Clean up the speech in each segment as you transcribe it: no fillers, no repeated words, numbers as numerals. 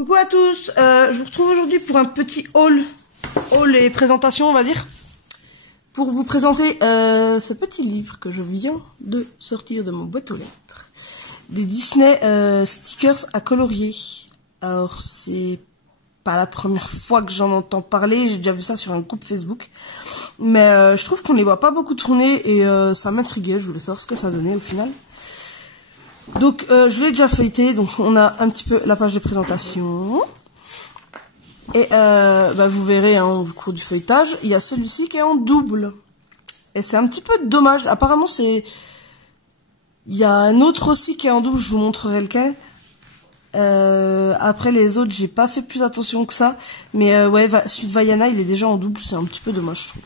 Coucou à tous, je vous retrouve aujourd'hui pour un petit haul et présentation on va dire, pour vous présenter ce petit livre que je viens de sortir de mon boîte aux lettres, des Disney stickers à colorier. Alors c'est pas la première fois que j'en entends parler, j'ai déjà vu ça sur un groupe Facebook, mais je trouve qu'on les voit pas beaucoup tourner et ça m'intriguait, je voulais savoir ce que ça donnait au final. Donc je l'ai déjà feuilleté, donc on a un petit peu la page de présentation. Et vous verrez au cours du feuilletage, il y a celui-ci qui est en double. Et c'est un petit peu dommage, apparemment c'est... Il y a un autre aussi qui est en double, je vous montrerai lequel. Après les autres, j'ai pas fait plus attention que ça. Mais ouais, celui de Vaiana, il est déjà en double, c'est un petit peu dommage je trouve.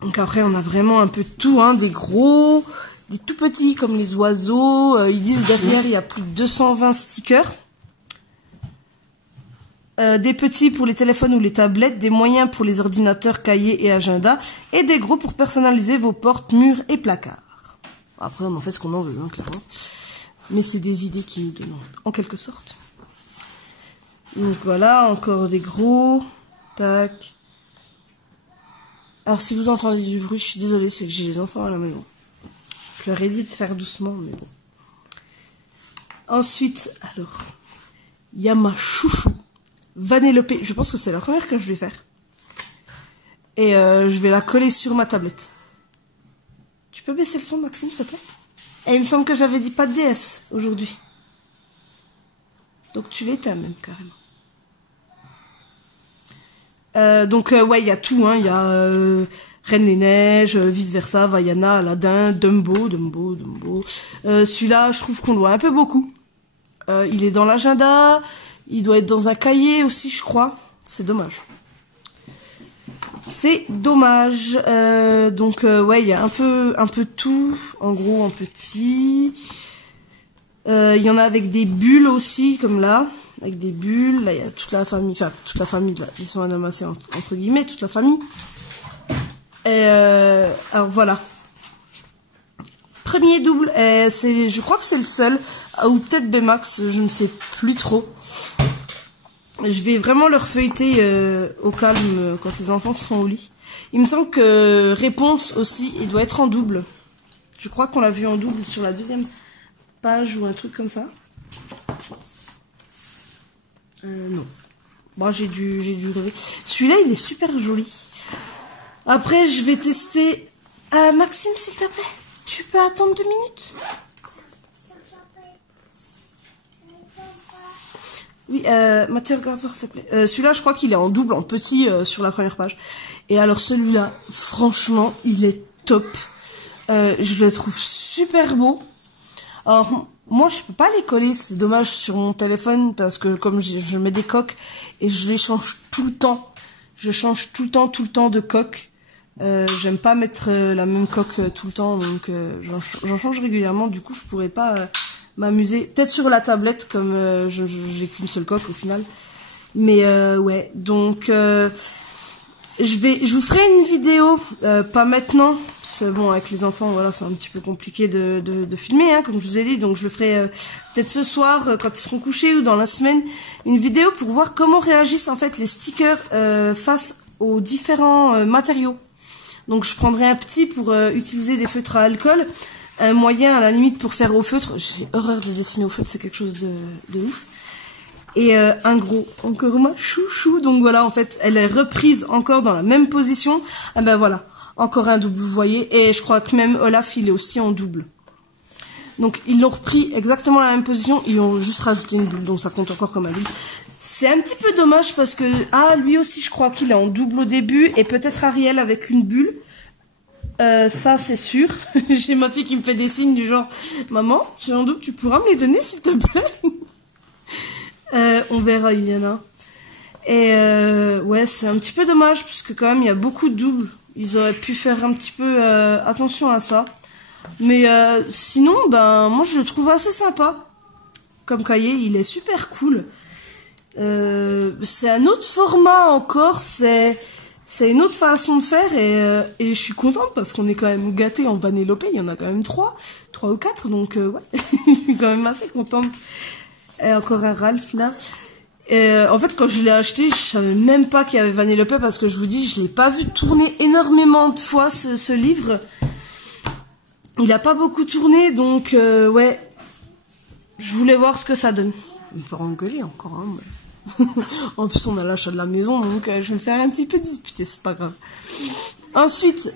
Donc après on a vraiment un peu de tout, hein, des gros... Des tout petits comme les oiseaux, ils disent derrière il y a plus de 220 stickers. Des petits pour les téléphones ou les tablettes, des moyens pour les ordinateurs, cahiers et agendas, et des gros pour personnaliser vos portes, murs et placards. Après on en fait ce qu'on en veut, hein, clairement. Mais c'est des idées qui nous donnent en quelque sorte. Donc voilà, encore des gros. Tac. Alors si vous entendez du bruit, je suis désolée, c'est que j'ai les enfants à la maison. Je leur ai dit de faire doucement, mais bon. Ensuite, alors, il y a ma chouchou, Vanellope. Je pense que c'est la première que je vais faire. Et je vais la coller sur ma tablette. Tu peux baisser le son, Maxime, s'il te plaît? Et il me semble que j'avais dit pas de DS aujourd'hui. Donc tu l'éteins même, carrément. Ouais, il y a tout, hein. Il y a... Reine des Neiges, vice versa, Vaiana, Aladdin, Dumbo. Celui-là, je trouve qu'on le voit un peu beaucoup. Il est dans l'agenda, il doit être dans un cahier aussi, je crois. C'est dommage. C'est dommage. Ouais, il y a un peu tout, en gros, en petit. Il y en a avec des bulles aussi, comme là. Avec des bulles. Là, il y a toute la famille, là, ils sont amassés entre guillemets, toute la famille. Et alors voilà. Premier double, je crois que c'est le seul, ou peut-être Baymax, je ne sais plus trop. Je vais vraiment leur feuilleter au calme quand les enfants seront au lit. Il me semble que Réponse aussi, il doit être en double. Je crois qu'on l'a vu en double sur la deuxième page ou un truc comme ça. Non. Bon, j'ai dû rêver. Celui-là, il est super joli. Après, je vais tester... Maxime, s'il te plaît, tu peux attendre 2 minutes? Oui, Mathieu, regarde voir, s'il te plaît. Celui-là, je crois qu'il est en double, en petit, sur la première page. Et alors, celui-là, franchement, il est top. Je le trouve super beau. Alors, moi, je peux pas les coller, c'est dommage, sur mon téléphone, parce que comme je mets des coques, et je les change tout le temps. Je change tout le temps de coque. J'aime pas mettre la même coque tout le temps, donc j'en change régulièrement. Du coup, je pourrais pas m'amuser. Peut-être sur la tablette, comme j'ai qu'une seule coque au final. Mais ouais, donc je vous ferai une vidéo, pas maintenant, parce que bon, avec les enfants, voilà, c'est un petit peu compliqué de filmer, hein, comme je vous ai dit. Donc je le ferai peut-être ce soir, quand ils seront couchés, ou dans la semaine, une vidéo pour voir comment réagissent en fait les stickers face aux différents matériaux. Donc je prendrai un petit pour utiliser des feutres à alcool, un moyen à la limite pour faire au feutre. J'ai horreur de dessiner au feutre, c'est quelque chose de ouf. Et un gros, encore ma chouchou. Donc voilà, en fait, elle est reprise encore dans la même position. Ah ben voilà, encore un double, vous voyez. Et je crois que même Olaf, il est aussi en double. Donc ils l'ont repris exactement la même position, ils ont juste rajouté une bulle, donc ça compte encore comme un double. C'est un petit peu dommage parce que, lui aussi je crois qu'il est en double au début, et peut-être Ariel avec une bulle. Ça c'est sûr. J'ai ma fille qui me fait des signes du genre, maman, j'ai un double, tu pourras me les donner s'il te plaît? On verra, il y en a. Et ouais, c'est un petit peu dommage parce que quand même il y a beaucoup de doubles. Ils auraient pu faire un petit peu attention à ça. Mais sinon, moi je le trouve assez sympa. Comme cahier, il est super cool. C'est un autre format encore, c'est une autre façon de faire et je suis contente parce qu'on est quand même gâtés en Vanellope, il y en a quand même 3 ou 4, donc ouais, je suis quand même assez contente. Et encore un Ralph là. En fait, quand je l'ai acheté, je savais même pas qu'il y avait Vanellope parce que je vous dis, je l'ai pas vu tourner énormément de fois ce livre. Il a pas beaucoup tourné, donc ouais, je voulais voir ce que ça donne. Il me fera engueuler encore, hein. Mais... en plus, on a l'achat de la maison, donc je vais me faire un petit peu disputer, c'est pas grave. Ensuite,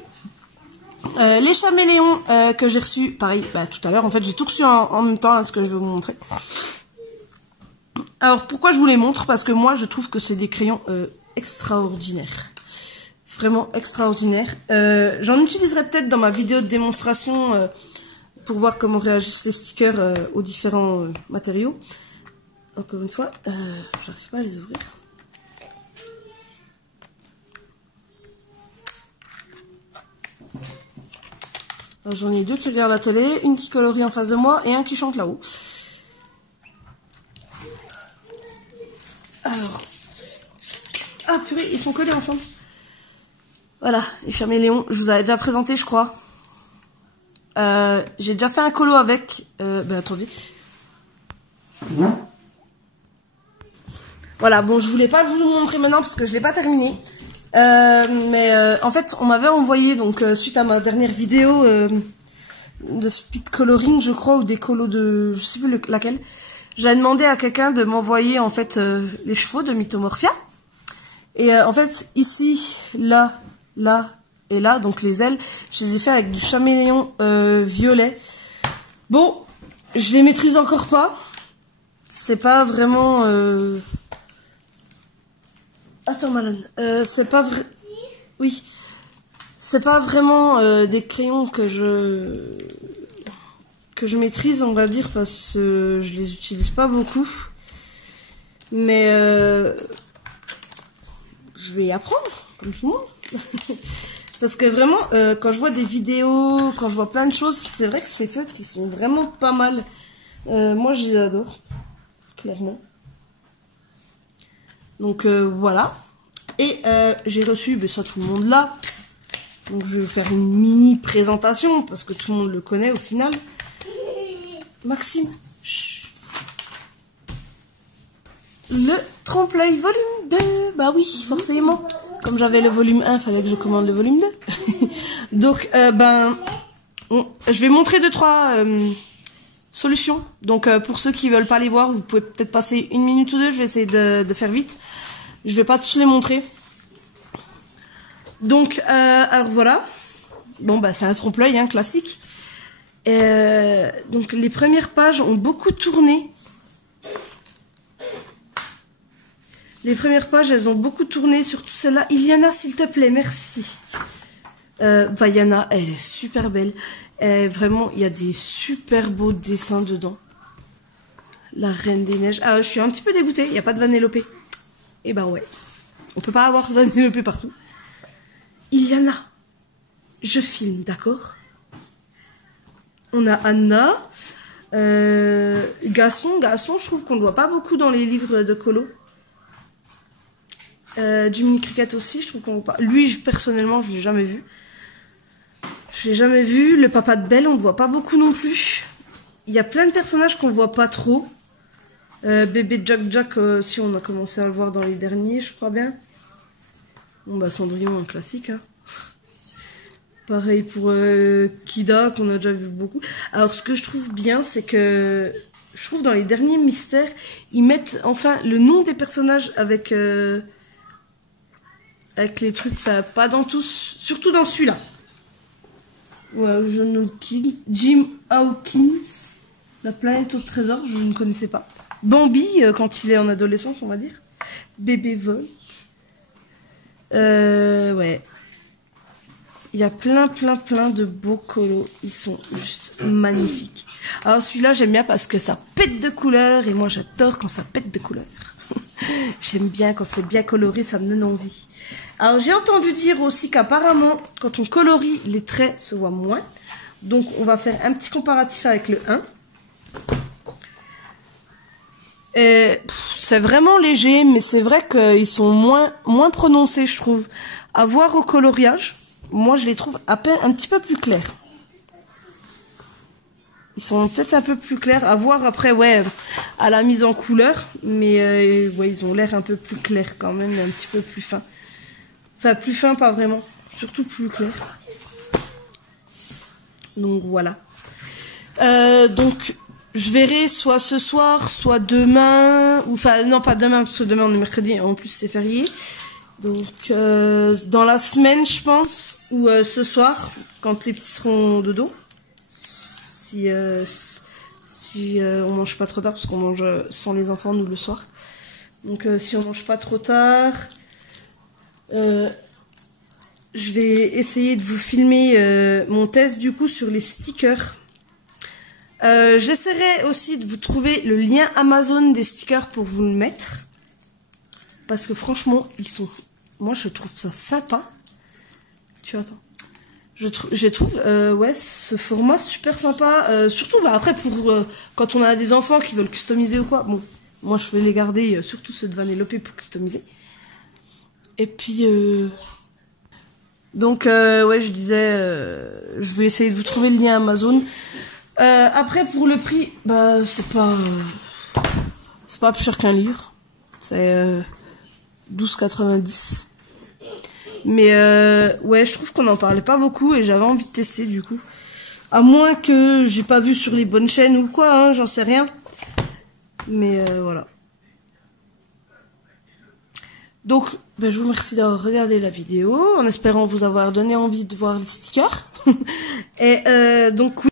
les Chaméléons que j'ai reçus, pareil, tout à l'heure, en fait, j'ai tout reçu en même temps, ce que je vais vous montrer. Alors, pourquoi je vous les montre? Parce que moi, je trouve que c'est des crayons extraordinaires. Vraiment extraordinaires. J'en utiliserai peut-être dans ma vidéo de démonstration pour voir comment réagissent les stickers aux différents matériaux. Encore une fois, j'arrive pas à les ouvrir. J'en ai deux qui regardent la télé, une qui colorie en face de moi et un qui chante là-haut. Alors, ah purée, ils sont collés ensemble. Voilà, les Chaméléons, je vous avais déjà présenté, je crois. J'ai déjà fait un colo avec. Attendez. Voilà, bon, je voulais pas vous le montrer maintenant parce que je l'ai pas terminé. En fait, on m'avait envoyé, donc, suite à ma dernière vidéo de speed coloring, je crois, ou des colos de... je sais plus laquelle. J'ai demandé à quelqu'un de m'envoyer, en fait, les chevaux de Mythomorphia. Et en fait, ici, là, là et là, donc les ailes, je les ai fait avec du Chaméléon violet. Bon, je les maîtrise encore pas. C'est pas vraiment... Attends, Malone. C'est pas vrai... Oui. C'est pas vraiment des crayons que je maîtrise, on va dire, parce que je les utilise pas beaucoup. Mais je vais y apprendre, comme tout le monde. Parce que vraiment, quand je vois des vidéos, quand je vois plein de choses, c'est vrai que ces feutres, ils sont vraiment pas mal. Moi, je les adore, clairement. Donc voilà. Et j'ai reçu, ça tout le monde l'a. Donc je vais faire une mini présentation, parce que tout le monde le connaît au final. Maxime. Chut. Le trompe-l'œil volume 2. Bah oui, forcément. Comme j'avais le volume 1, il fallait que je commande le volume 2. Donc, je vais montrer 2-3 solutions. Donc, pour ceux qui veulent pas les voir, vous pouvez peut-être passer 1 minute ou 2. Je vais essayer de faire vite. Je vais pas tous les montrer. Donc, alors voilà. Bon, c'est un trompe-l'œil, hein, classique. Donc, les premières pages ont beaucoup tourné. Les premières pages, elles ont beaucoup tourné, surtout celle-là. Iliana, s'il te plaît, merci. Vaiana, elle est super belle. Vraiment, il y a des super beaux dessins dedans. La Reine des Neiges. Ah, je suis un petit peu dégoûtée, il n'y a pas de Vanellope. Eh ben ouais, on peut pas avoir de Vanellope partout. Iliana, je filme, d'accord? On a Anna. Gasson, je trouve qu'on ne le voit pas beaucoup dans les livres de colo. Jiminy Cricket aussi, je trouve qu'on voit pas. Lui, personnellement, je l'ai jamais vu. Je l'ai jamais vu. Le papa de Belle, on ne le voit pas beaucoup non plus. Il y a plein de personnages qu'on ne voit pas trop. Bébé Jack, si on a commencé à le voir dans les derniers, je crois bien. Bon, Cendrillon, un classique, hein. Pareil pour Kida, qu'on a déjà vu beaucoup. Alors, ce que je trouve bien, c'est que... je trouve dans les derniers mystères, ils mettent enfin le nom des personnages avec les trucs, enfin pas dans tous, surtout dans celui-là. Ouais, Jim Hawkins, la planète au trésor, je ne connaissais pas. Bambi, quand il est en adolescence, on va dire. Bébé Volt. Ouais. Il y a plein de beaux colos. Ils sont juste magnifiques. Alors celui-là, j'aime bien parce que ça pète de couleurs. Et moi, j'adore quand ça pète de couleurs. J'aime bien quand c'est bien coloré, ça me donne envie. Alors j'ai entendu dire aussi qu'apparemment, quand on colorie, les traits se voient moins. Donc on va faire un petit comparatif avec le 1. C'est vraiment léger, mais c'est vrai qu'ils sont moins prononcés, je trouve. À voir au coloriage, moi je les trouve un petit peu plus clairs. Ils sont peut-être un peu plus clairs. À voir après, ouais, à la mise en couleur. Mais ouais, ils ont l'air un peu plus clairs quand même, mais un petit peu plus fins. Enfin, plus fins, pas vraiment. Surtout plus clairs. Donc voilà. Donc je verrai soit ce soir, soit demain. Enfin, non, pas demain, parce que demain on est mercredi. En plus, c'est férié. Donc dans la semaine, je pense. Ou ce soir, quand les petits seront dodo. Si on mange pas trop tard, parce qu'on mange sans les enfants nous le soir. Donc si on mange pas trop tard, je vais essayer de vous filmer mon test du coup sur les stickers. J'essaierai aussi de vous trouver le lien Amazon des stickers pour vous le mettre, parce que franchement ils sont, moi je trouve ça sympa. Tu attends. Je trouve ouais, ce format super sympa, surtout bah, après pour quand on a des enfants qui veulent customiser ou quoi. Bon, moi je vais les garder, surtout ceux de Vanellope pour customiser. Et puis donc ouais, je disais je vais essayer de vous trouver le lien Amazon. Après pour le prix, bah c'est pas plus cher qu'un livre. C'est 12,90 €. Mais ouais, je trouve qu'on en parlait pas beaucoup et j'avais envie de tester du coup. À moins que j'ai pas vu sur les bonnes chaînes ou quoi, hein, j'en sais rien. Mais voilà. Donc, ben, je vous remercie d'avoir regardé la vidéo, en espérant vous avoir donné envie de voir les stickers. Et donc, oui.